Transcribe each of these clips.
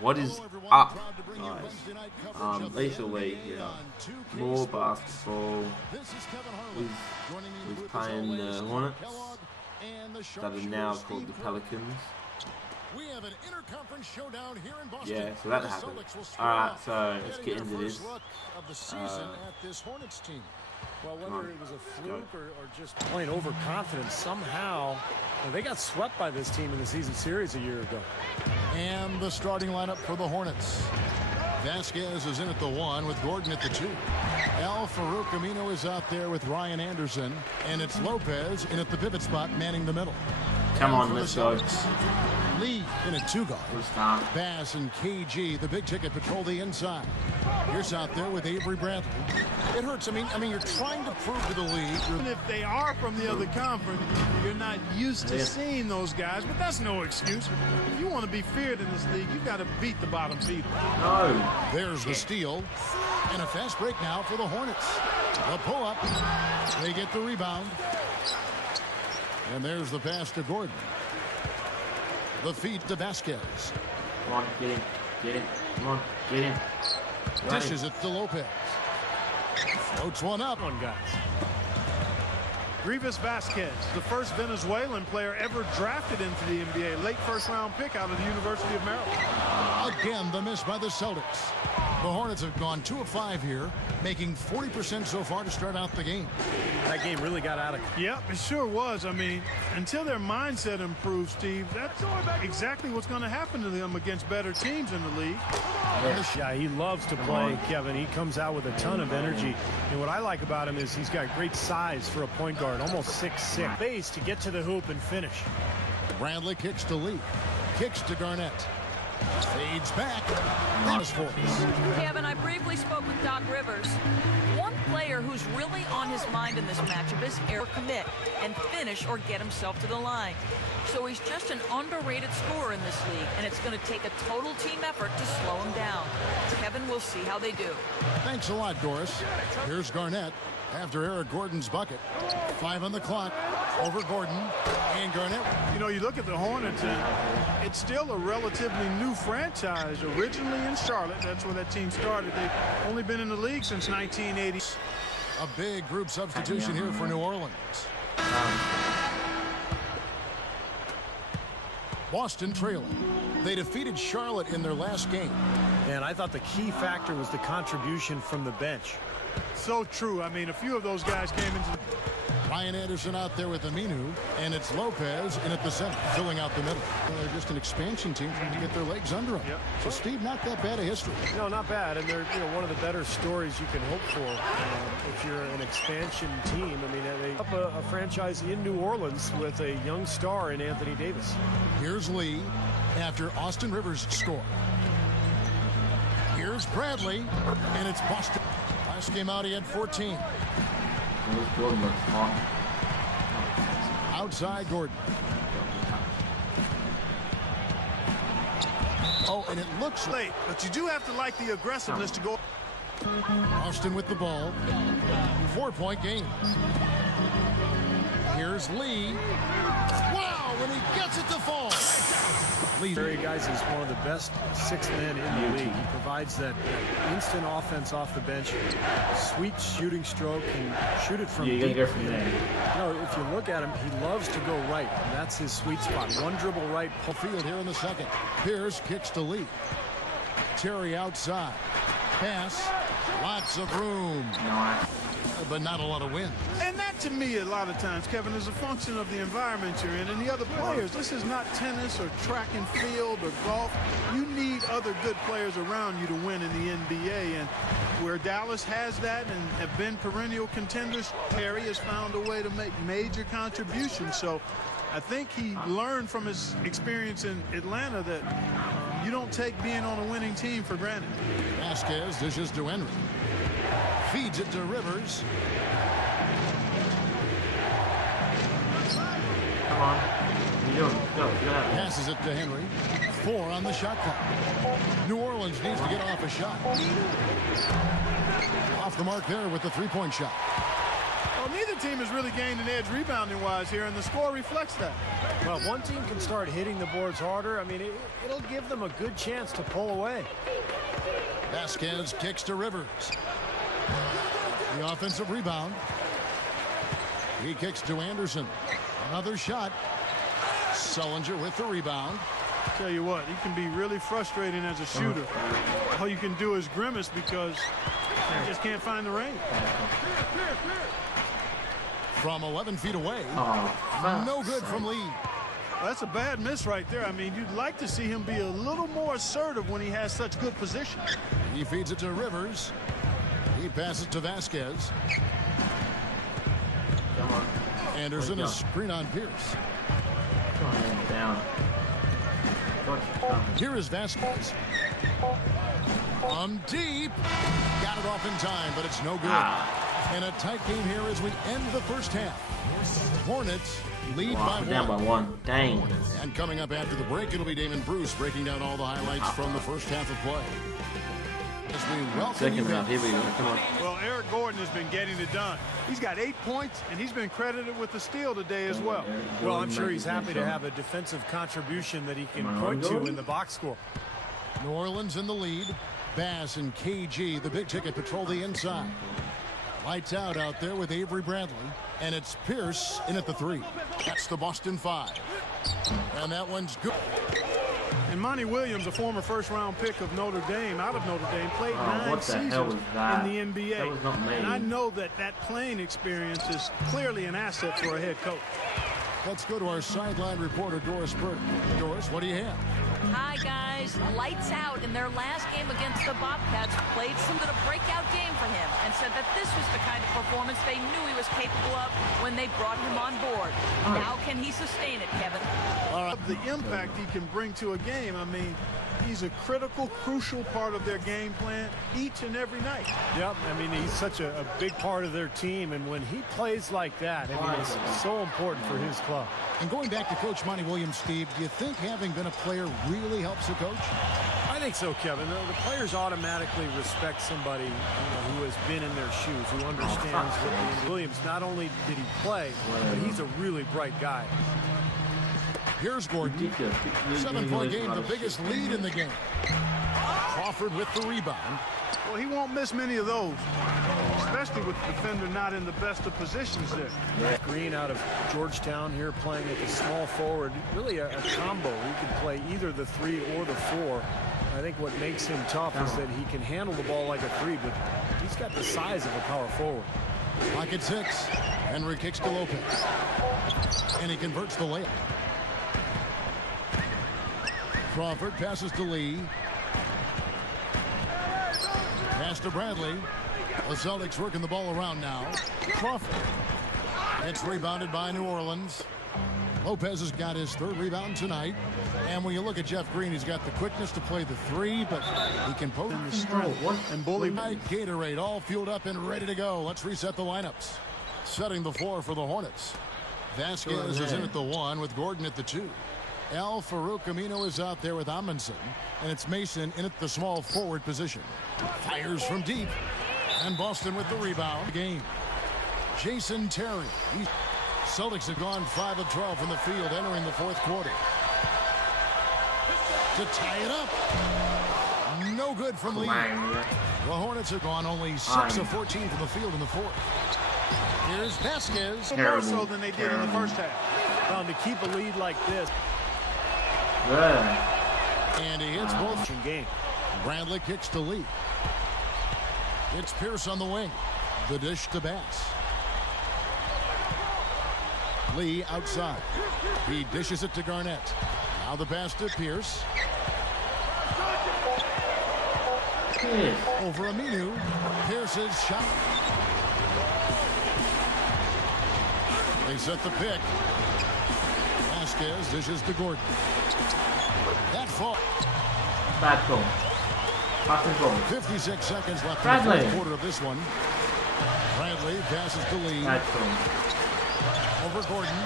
What is up, guys? Leethal Lee here. More basketball. He's playing the Hornets that are now called the Pelicans. Yeah, so that happened. Alright, so let's get into this. Well, whether it was a fluke or just plain overconfidence, somehow they got swept by this team in the season series a year ago. And the starting lineup for the Hornets. Vasquez is in at the 1 with Gordon at the 2. Al Farouk Amino is out there with Ryan Anderson. And it's Lopez in at the pivot spot manning the middle. Come on, let's go. Lee in at 2 guard. Bass and KG, the big ticket, patrol the inside. Here's out there with Avery Bradley. It hurts. I mean, you're trying to prove to the league. Even if they are from the other conference, you're not used to seeing those guys, but that's no excuse. If you want to be feared in this league, you've got to beat the bottom feeder. No. There's the steal. And a fast break now for the Hornets. The pull-up. They get the rebound. And there's the pass to Gordon. The feed to Vasquez. Come on, get in. Get in. Come on, get in. Dishes it to Lopez. Floats one up. Guys. Grievous Vasquez, the first Venezuelan player ever drafted into the NBA. Late first-round pick out of the University of Maryland. Again, the miss by the Celtics. The Hornets have gone 2 of 5 here, making 40% so far to start out the game. That game really got out of control. Yep, it sure was. I mean, until their mindset improves, Steve, that's exactly what's going to happen to them against better teams in the league. Yeah, he loves to play, Kevin. He comes out with a ton of energy. And what I like about him is he's got great size for a point guard, almost 6'6". Base to get to the hoop and finish. Bradley kicks to Lee. Kicks to Garnett. Fades back. Kevin, I briefly spoke with Doc Rivers. One player who's really on his mind in this matchup is air commit and finish or get himself to the line. So he's just an underrated scorer in this league, and it's going to take a total team effort to slow him down. Kevin, we'll see how they do. Thanks a lot, Doris. Here's Garnett after Eric Gordon's bucket. 5 on the clock. Over Gordon and Garnett. You know, you look at the Hornets, and it's still a relatively new franchise. Originally in Charlotte, that's where that team started. They've only been in the league since 1980. A big group substitution here for New Orleans. Boston trailing. They defeated Charlotte in their last game. And I thought the key factor was the contribution from the bench. So true. I mean, a few of those guys came into... Ryan Anderson out there with Aminu, and it's Lopez in at the center, filling out the middle. They're just an expansion team trying to get their legs under them. Yep. So, Steve, not that bad a history. No, not bad, and they're one of the better stories you can hope for if you're an expansion team. I mean, they up a franchise in New Orleans with a young star in Anthony Davis. Here's Lee after Austin Rivers score. Here's Bradley, and it's Boston. Last game out, he had 14. Outside Gordon. Oh, and it looks late, but you do have to like the aggressiveness to go. Austin with the ball. 4-point game. Here's Lee. Wow, when he gets it to fall. Lee. Guys, is one of the best 6 men in the league. He provides that instant offense off the bench. Sweet shooting stroke, and shoot it from deep. You know, if you look at him, he loves to go right. And that's his sweet spot. One dribble right. Pull field here in the second. Pierce kicks to Lee. Terry outside. Pass. Lots of room. But not a lot of wind. And that, to me, a lot of times, Kevin, is a function of the environment you're in and the other players. This is not tennis or track and field or golf. You need other good players around you to win in the NBA. And where Dallas has that and have been perennial contenders, Terry has found a way to make major contributions. So I think he learned from his experience in Atlanta that you don't take being on a winning team for granted. Vasquez dishes to Henry. Feeds it to Rivers. Come on. Go. Passes it to Henry. 4 on the shot clock. New Orleans needs to get off a shot. Off the mark there with the 3-point shot. Well, neither team has really gained an edge rebounding-wise here, and the score reflects that. Well, one team can start hitting the boards harder. I mean, it'll give them a good chance to pull away. Vasquez kicks to Rivers. The offensive rebound. He kicks to Anderson. Another shot. Sullinger with the rebound. Tell you what, he can be really frustrating as a shooter. All you can do is grimace because you just can't find the range. From 11 feet away. No good from Lee. Well, that's a bad miss right there. I mean, you'd like to see him be a little more assertive when he has such good position. He feeds it to Rivers. He passes to Vasquez. Come on. Anderson, a screen on Pierce. Down. Here is Vasquez. Deep. Got it off in time, but it's no good. And a tight game here as we end the first half. Hornets lead by one. Down by one. Dang. And coming up after the break, it'll be Damon Bruce breaking down all the highlights from the first half of play. As we welcome you back. Here we go. Come on. Well, Eric Gordon has been getting it done. He's got 8 points, and he's been credited with the steal today as well. Well, I'm sure he's happy to have a defensive contribution that he can point to in the box score. New Orleans in the lead. Bass and KG, the big ticket, patrol the inside. Lights out there with Avery Bradley. And it's Pierce in at the 3. That's the Boston 5. And that one's good. And Monty Williams, a former first-round pick of Notre Dame, out of Notre Dame, played 9 seasons in the NBA. That was not me. And I know that playing experience is clearly an asset for a head coach. Let's go to our sideline reporter, Doris Burton. Doris, what do you have? Hi, guys. Lights out. In their last game against the Bobcats, played some of a breakout game for him and said that this was the kind of performance they knew he was capable of when they brought him on board. Now can he sustain it, Kevin? The impact he can bring to a game, I mean, he's a critical, crucial part of their game plan each and every night. Yep, I mean, he's such a big part of their team, and when he plays like that, I mean, it's so important for his club. And going back to Coach Monty Williams, Steve, do you think having been a player really helps a coach? I think so, Kevin. The players automatically respect somebody who has been in their shoes, who understands what they do. Williams, not only did he play, but he's a really bright guy. Here's Gordon. 7-point game, the biggest lead in the game. Crawford with the rebound. Well, he won't miss many of those, especially with the defender not in the best of positions there. Green out of Georgetown here playing at the small forward. Really a combo. He can play either the 3 or the 4. I think what makes him tough is that he can handle the ball like a 3, but he's got the size of a power forward. Clock at 6. Henry kicks to Lopez. And he converts the layup. Crawford passes to Lee. Pass to Bradley. The Celtics working the ball around now. Crawford. It's rebounded by New Orleans. Lopez has got his 3rd rebound tonight. And when you look at Jeff Green, he's got the quickness to play the 3, but he can post in the strength and bully. Gatorade all fueled up and ready to go. Let's reset the lineups. Setting the floor for the Hornets. Vasquez is in at the 1 with Gordon at the 2. Al Farouk Amino is out there with Amundsen, and it's Mason in at the small forward position. Fires from deep, and Boston with the rebound. Game. Jason Terry. Celtics have gone 5 of 12 from the field entering the 4th quarter. To tie it up. No good from Lee. The Hornets have gone only 6 of 14 from the field in the 4th. Here's Vasquez. More so than they did in the first half. Well, to keep a lead like this. And he hits both. Game. Bradley kicks to Lee. It's Pierce on the wing. The dish to Bass. Lee outside. He dishes it to Garnett. Now the pass to Pierce. Over Aminu. Pierce's shot. They set the pick. Vasquez dishes to Gordon. That fall. Bad goal. 56 seconds left Bradley. in the 4th quarter of this one. Bradley passes to Lee. Bad goal. Over Gordon.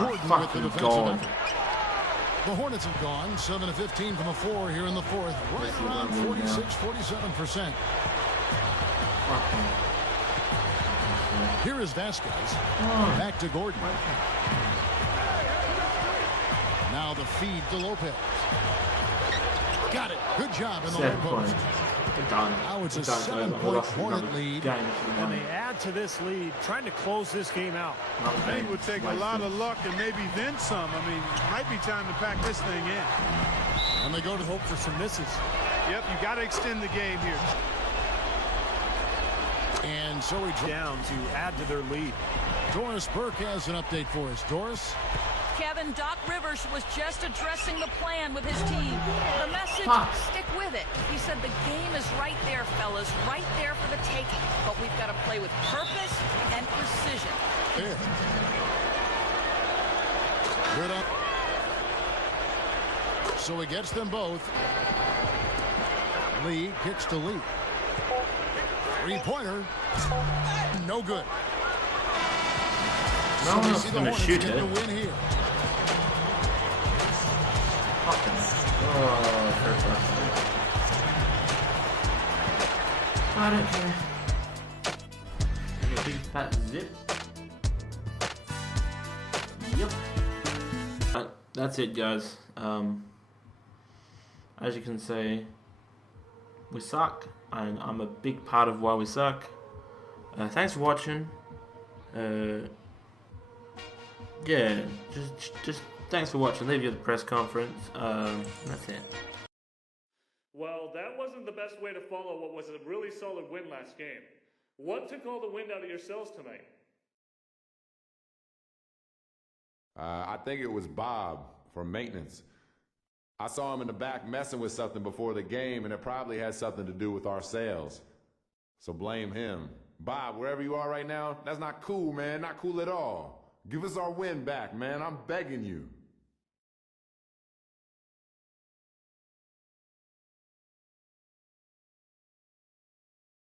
Gordon with the defensive effort. The Hornets have gone 7 of 15 from the 4 here in the 4th. Right around 46-47%. Here is Vasquez. Back to Gordon. Now the feed to Lopez. Got it. Good job in the low post. Now it's a 7-point Hornet lead. And they add to this lead, trying to close this game out. I think it would take a lot of luck and maybe then some. I mean, it might be time to pack this thing in. And they go to hope for some misses. Yep, you got to extend the game here. And so he down to add to their lead. Doris Burke has an update for us. Doris? Kevin, Doc Rivers was just addressing the plan with his team. The message, stick with it. He said the game is right there, fellas, right there for the taking. But we've got to play with purpose and precision. There. Good up. So he gets them both. Lee kicks to Lee. Three-pointer. No good. No one else is going to shoot it. Win here. I don't care. A big fat zip. Yep. That's it, guys. As you can see, we suck, and I'm a big part of why we suck. Thanks for watching. Yeah, just thanks for watching. Leave you at the press conference. That's it. Well, that wasn't the best way to follow what was a really solid win last game. What took all the wind out of your sails tonight? I think it was Bob from maintenance. I saw him in the back messing with something before the game, and it probably had something to do with our sales. So blame him. Bob, wherever you are right now, that's not cool, man. Not cool at all. Give us our win back, man. I'm begging you.